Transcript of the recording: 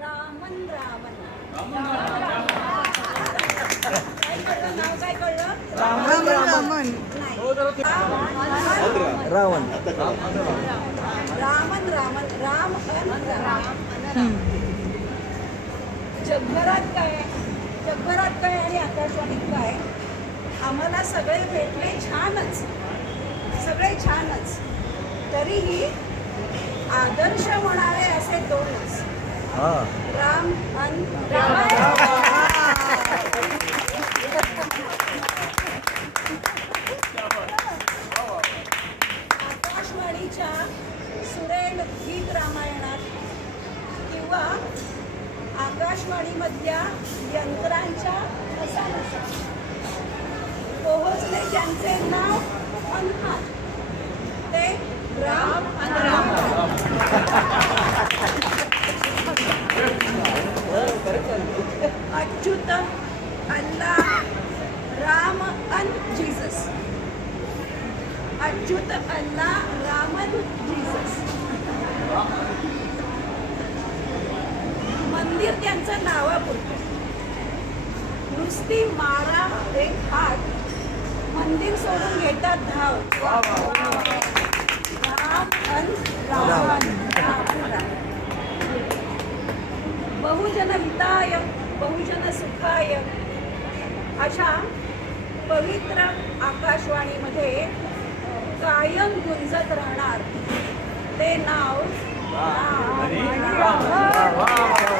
रामन रावण. काय कळलं नाव? काय कळलं? रामन रामन नाही. रावण रामन रामन राम अन राम. जगभरात काय, जगभरात काय आणि आकाशवाणीत काय, आम्हाला सगळे भेटले छानच, सगळे छानच. तरीही आदर्श म्हणावे असे दोनच, राम अन आकाशवाणीच्या सुरेल गीत रामायणात किंवा आकाशवाणीमधल्या यंत्रांच्या नसानसा पोहोचले ज्यांचे नाव अनहात, ते राम अन राम. अच्युत अल्लाह राम अन जीसस. अच्युत अल्लाह रामन जीसस. मंदिर त्यांचं नावापुरतं, नुसती मारा एक हात, मंदिर सोडून घेतात धाव. राम अन रावण. बहुजन हिताय बहुजन सुखाय अशा पवित्र आकाशवाणीमध्ये कायम गुंजत राहणार ते नाव राम.